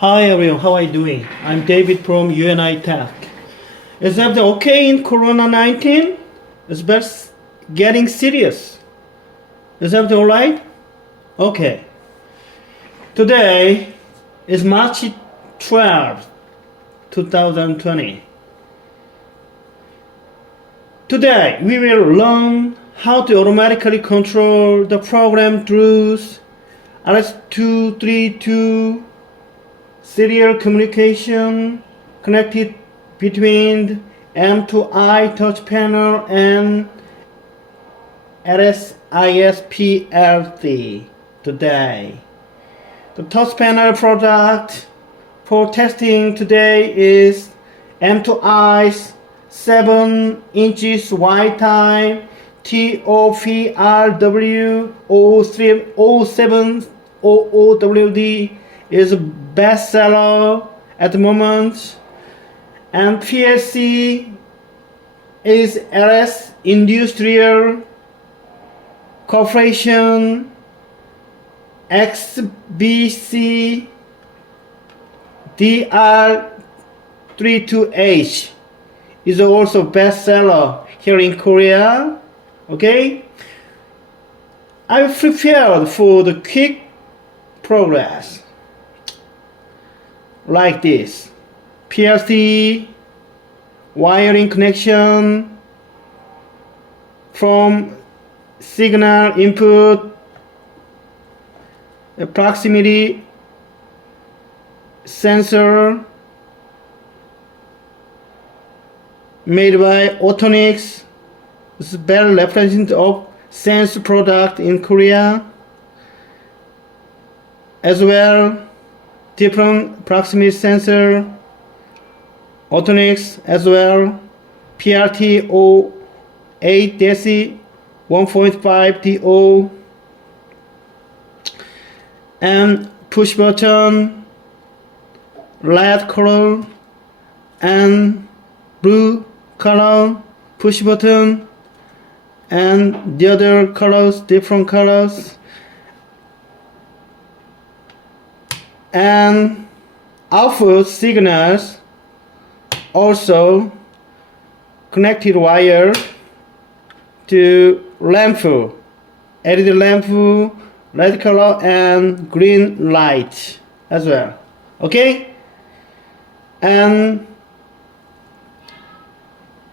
Hi everyone, how are you doing? I'm David from UNITECH. Is everything okay in Corona-19? Is it getting serious? Is everything alright? Okay. Today is March 12, 2020. Today we will learn how to automatically control the program through rs232 serial communication connected between M2I touch panel and LSIS PLC today. The touch panel product for testing today is M2I's 7 inches wide type TOPRW 0700WD is a bestseller at the moment, and PLC is RS Industrial Corporation XBC DR32H is also bestseller here in Korea. Okay, I've prepared for the quick progress like this: PLC wiring connection from signal input, a proximity sensor made by Autonix. This is better representative of sense product in Korea, as well different proximity sensor, Autonix as well, PRT 08 deci 1.5 DO, and push button, red color and blue color push button, and the other colors, different colors, and output signals also connected wire to lamp, LED lamp, red color and green light as well. Okay, and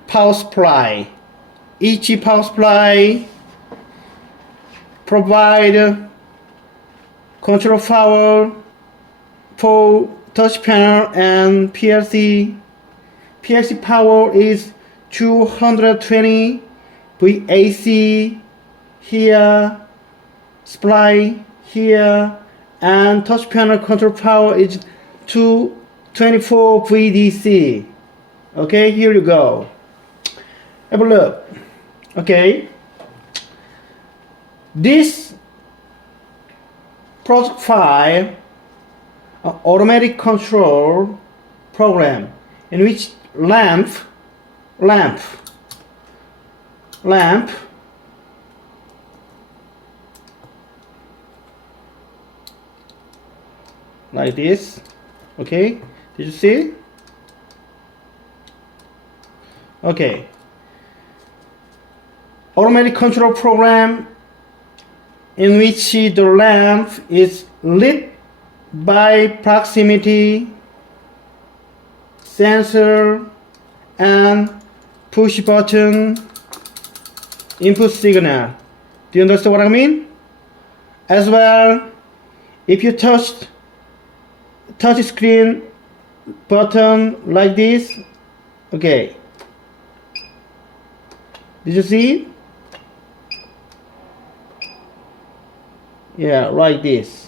power supply. Each power supply provide control power for touch panel and PLC. PLC power is 220 VAC here, supply here, and touch panel control power is 224 VDC. Okay, here you go. Have a look. Okay, this project file automatic control program in which lamp like this. Okay, did you see? Okay, automatic control program in which the lamp is lit by proximity sensor and push button input signal. Do you understand what I mean? As well, if you touch screen button like this, okay, did you see? Yeah, like this.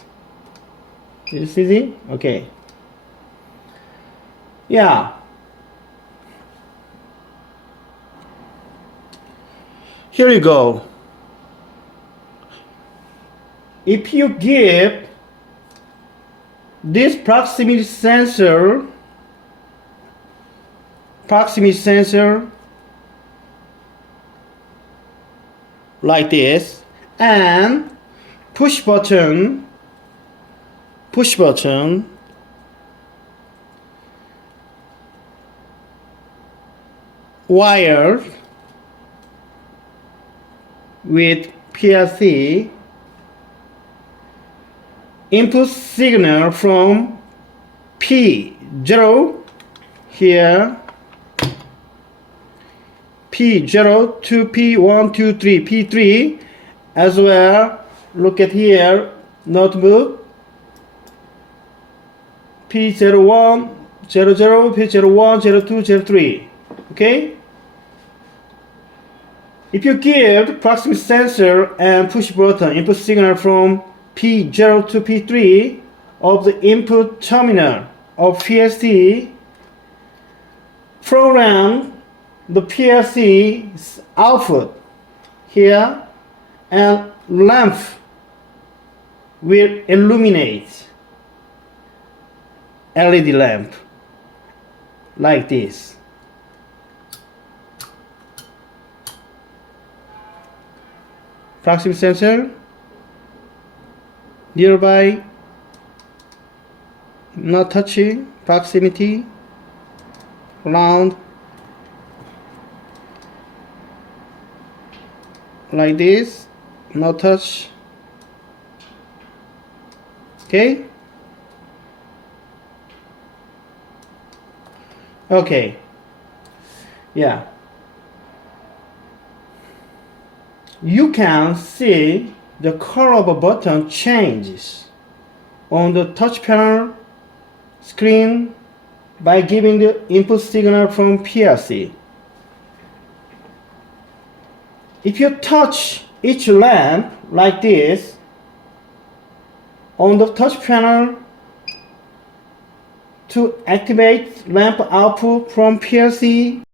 Did you see it? Okay. Yeah. Here you go. If you give this proximity sensor like this, and push button wired with PLC input signal from P0 here, P0 to P1, 2, 3, P3 as well. Look at here, notebook, P01, 00, P01, 02, 03. Okay? If you give proximity sensor and push button input signal from P0 to P3 of the input terminal of PLC, program the PLC's output here, and lamp will illuminate, LED lamp like this. Proximity sensor nearby, not touching, proximity, round, like this, no touch. Okay? Okay. Yeah. You can see the color of a button changes on the touch panel screen by giving the input signal from PLC. If you touch each lamp like this on the touch panel to activate lamp output from PLC,